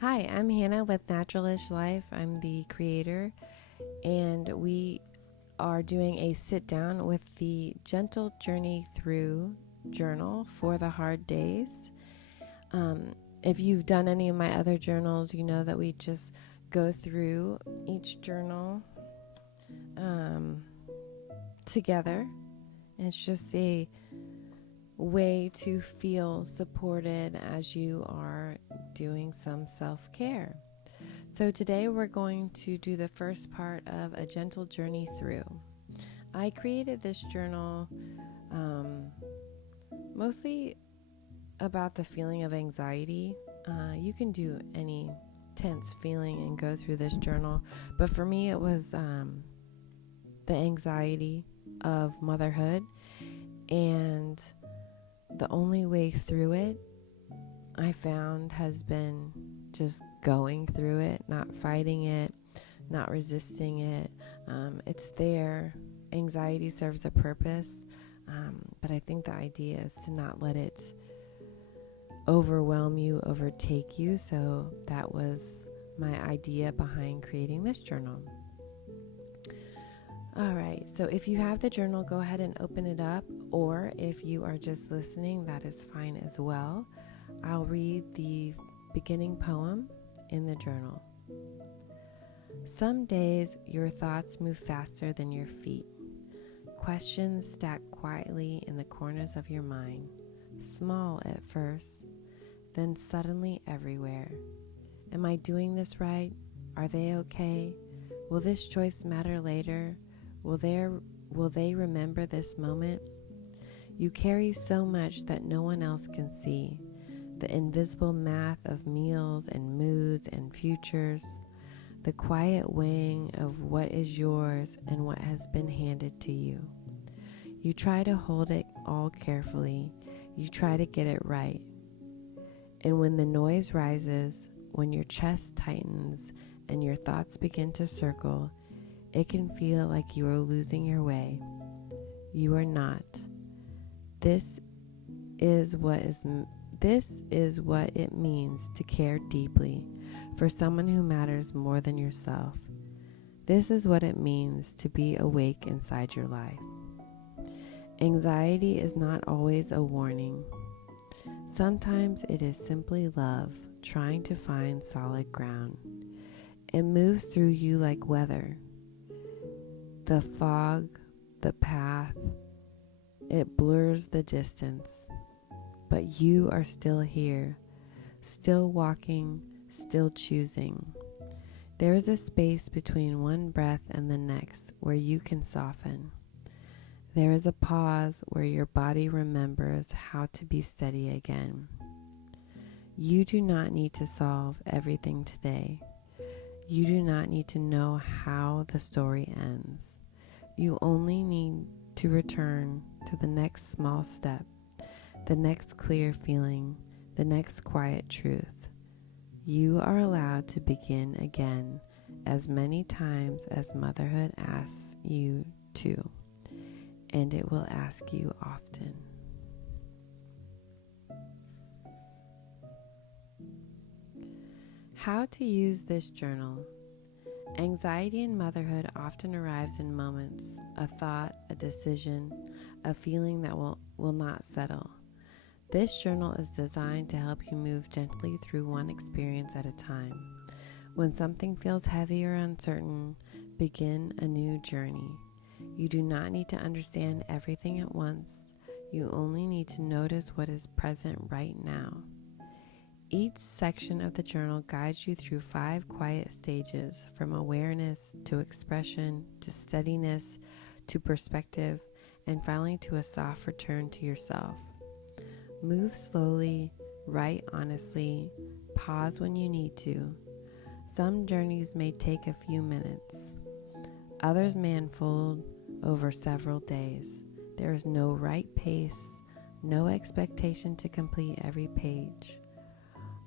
Hi, I'm Hannah with Naturalish Life. I'm the creator, and we are doing a sit down with the Gentle Journey Through journal for the hard days. If you've done any of my other journals, you know that we just go through each journal um, together. And it's just a way to feel supported as you are doing some self care. So today we're going to do the first part of a gentle journey through. I created this journal mostly about the feeling of anxiety. You can do any tense feeling and go through this journal, but for me it was the anxiety of motherhood, and the only way through it I found has been just going through it, not fighting it, not resisting it. It's there. Anxiety serves a purpose, but I think the idea is to not let it overwhelm you, overtake you. So that was my idea behind creating this journal. All right, so if you have the journal, go ahead and open it up, or if you are just listening, that is fine as well. I'll read the beginning poem in the journal. Some days your thoughts move faster than your feet. Questions stack quietly in the corners of your mind, small at first, then suddenly everywhere. Am I doing this right? Are they okay? Will this choice matter later? Will they remember this moment? You carry so much that no one else can see. The invisible math of meals and moods and futures, the quiet weighing of what is yours and what has been handed to you. You try to hold it all carefully. You try to get it right. And when the noise rises, when your chest tightens and your thoughts begin to circle, it can feel like you are losing your way. You are not. This is what it means to care deeply for someone who matters more than yourself. This is what it means to be awake inside your life. Anxiety is not always a warning. Sometimes it is simply love trying to find solid ground. It moves through you like weather. The fog, the path, it blurs the distance. But you are still here, still walking, still choosing. There is a space between one breath and the next where you can soften. There is a pause where your body remembers how to be steady again. You do not need to solve everything today. You do not need to know how the story ends. You only need to return to the next small step, the next clear feeling, the next quiet truth. You are allowed to begin again as many times as motherhood asks you to, and it will ask you often. How to use this journal. Anxiety in motherhood often arrives in moments, a thought, a decision, a feeling that will not settle. This journal is designed to help you move gently through one experience at a time. When something feels heavy or uncertain, begin a new journey. You do not need to understand everything at once. You only need to notice what is present right now. Each section of the journal guides you through 5 quiet stages, from awareness to expression to steadiness to perspective, and finally to a soft return to yourself. Move slowly, write honestly, pause when you need to. Some journeys may take a few minutes. Others may unfold over several days. There is no right pace, no expectation to complete every page.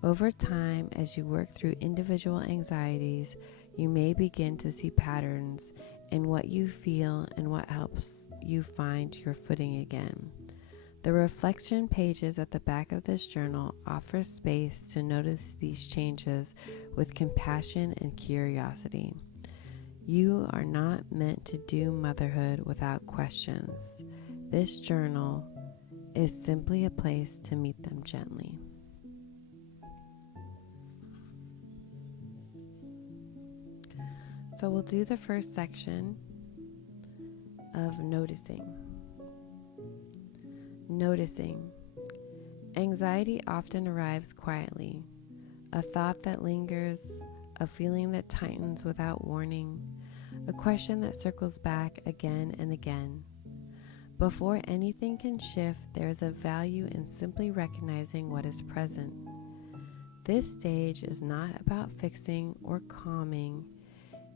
Over time, as you work through individual anxieties, you may begin to see patterns in what you feel and what helps you find your footing again. The reflection pages at the back of this journal offer space to notice these changes with compassion and curiosity. You are not meant to do motherhood without questions. This journal is simply a place to meet them gently. So we'll do the first section of noticing. Noticing. Anxiety often arrives quietly, a thought that lingers, a feeling that tightens without warning, a question that circles back again and again. Before anything can shift, there is a value in simply recognizing what is present. This stage is not about fixing or calming.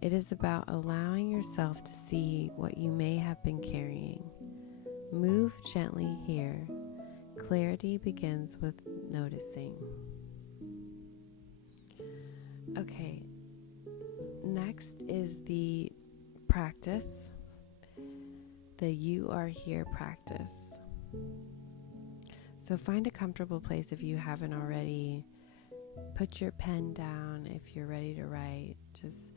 It is about allowing yourself to see what you may have been carrying. Move gently here. Clarity begins with noticing. Okay, next is the practice, the You Are Here practice. So find a comfortable place if you haven't already. Put your pen down if you're ready to write. Just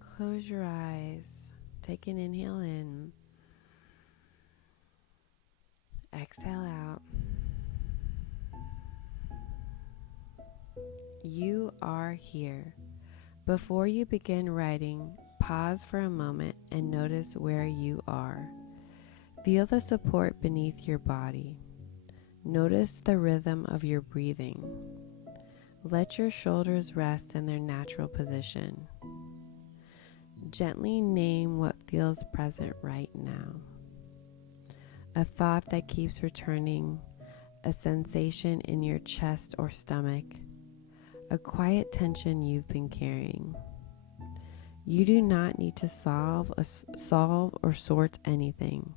close your eyes. Take an inhale in. Exhale out. You are here. Before you begin writing, pause for a moment and notice where you are. Feel the support beneath your body. Notice the rhythm of your breathing. Let your shoulders rest in their natural position. Gently name what feels present right now. A thought that keeps returning, a sensation in your chest or stomach, a quiet tension you've been carrying. You do not need to solve or sort anything.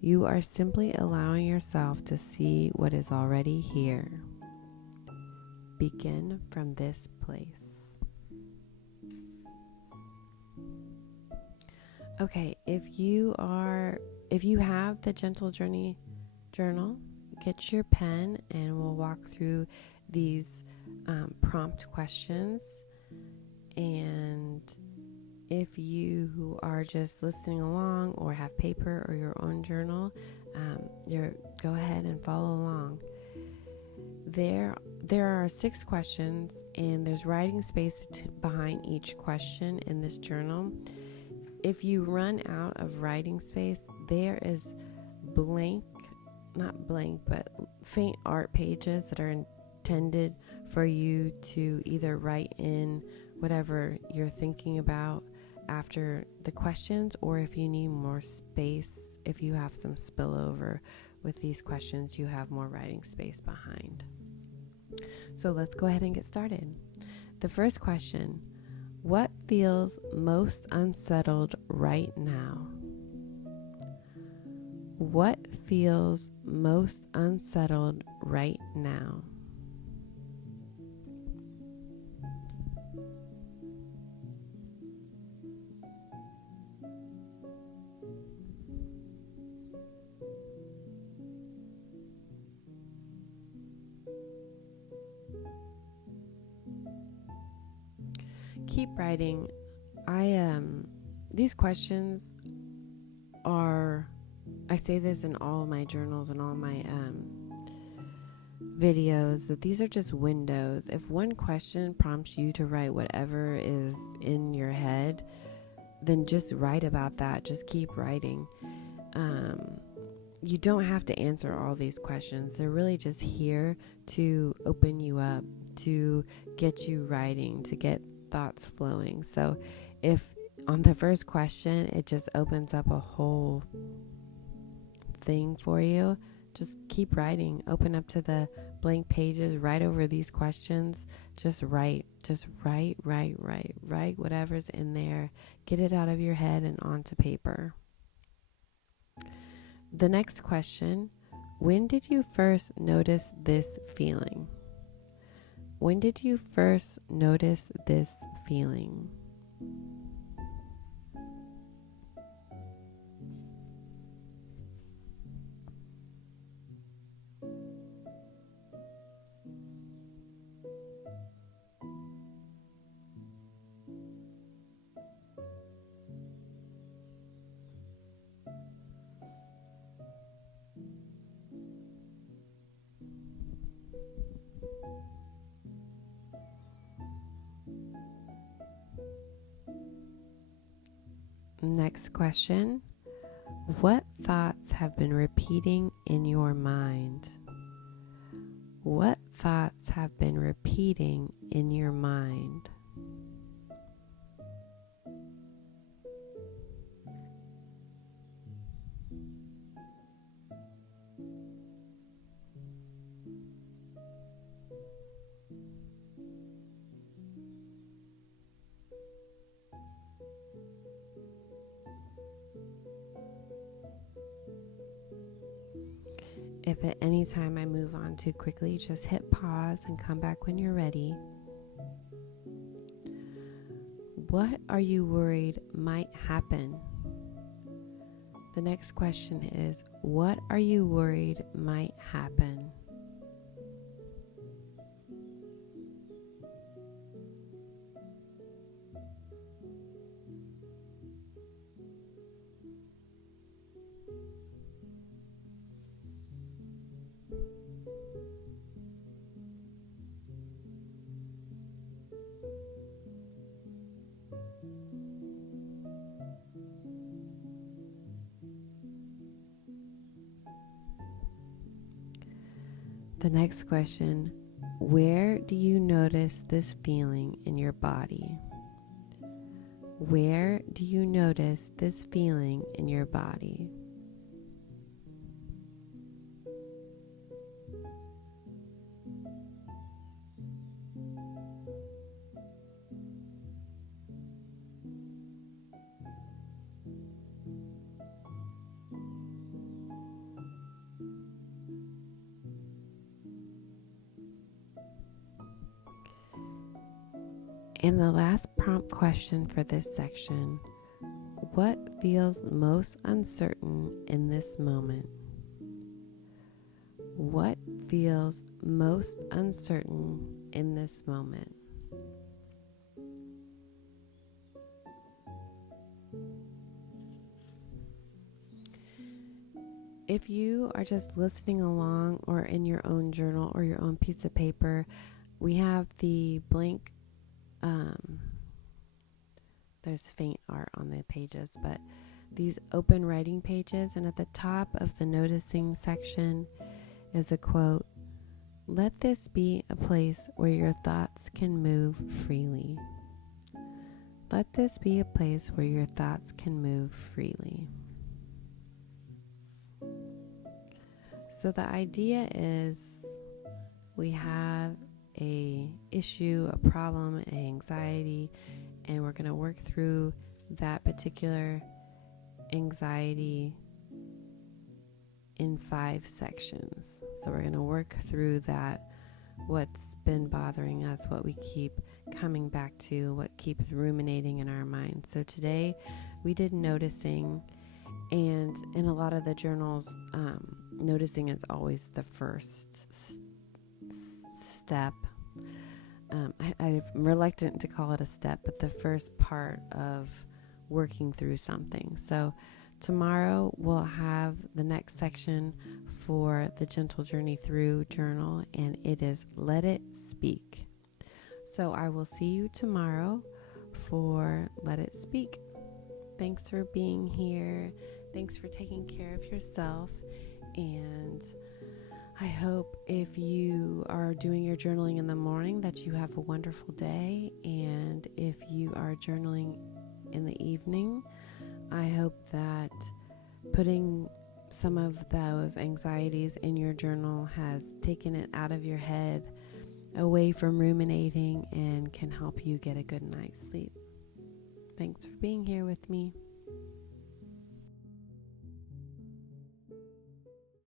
You are simply allowing yourself to see what is already here. Begin from this place. Okay, if you have the Gentle Journey journal, get your pen and we'll walk through these prompt questions. And if you are just listening along or have paper or your own journal, go ahead and follow along. There are 6 questions, and there's writing space behind each question in this journal. If you run out of writing space, there is faint art pages that are intended for you to either write in whatever you're thinking about after the questions, or if you need more space, if you have some spillover with these questions, you have more writing space behind. So let's go ahead and get started. The first question: what feels most unsettled right now? What feels most unsettled right now? Keep writing. These questions I say this in all of my journals and all my videos, that these are just windows. If one question prompts you to write whatever is in your head, then just write about that. Just keep writing. You don't have to answer all these questions. They're really just here to open you up, to get you writing, to get thoughts flowing. So if on the first question it just opens up a whole thing for you, just keep writing. Open up to the blank pages, write over these questions. Just write whatever's in there. Get it out of your head and onto paper. The next question: when did you first notice this feeling? When did you first notice this feeling? Next question. What thoughts have been repeating in your mind? What thoughts have been repeating in your mind? If at any time I move on too quickly, just hit pause and come back when you're ready. What are you worried might happen? The next question is, what are you worried might happen? The next question, where do you notice this feeling in your body? Where do you notice this feeling in your body? And the last prompt question for this section, what feels most uncertain in this moment? What feels most uncertain in this moment? If you are just listening along or in your own journal or your own piece of paper, we have the blank, there's faint art on the pages, but these open writing pages, and at the top of the noticing section is a quote, "Let this be a place where your thoughts can move freely." Let this be a place where your thoughts can move freely. So the idea is we have a issue, a problem, an anxiety, and we're going to work through that particular anxiety in 5 sections. So we're going to work through that, what's been bothering us, what we keep coming back to, what keeps ruminating in our mind. So today we did noticing, and in a lot of the journals, noticing is always the first step. I'm reluctant to call it a step, but the first part of working through something. So tomorrow we'll have the next section for the Gentle Journey Through journal, and it is Let It Speak. So I will see you tomorrow for Let It Speak. Thanks for being here. Thanks for taking care of yourself. And I hope if you are doing your journaling in the morning that you have a wonderful day. And if you are journaling in the evening, I hope that putting some of those anxieties in your journal has taken it out of your head, away from ruminating, and can help you get a good night's sleep. Thanks for being here with me.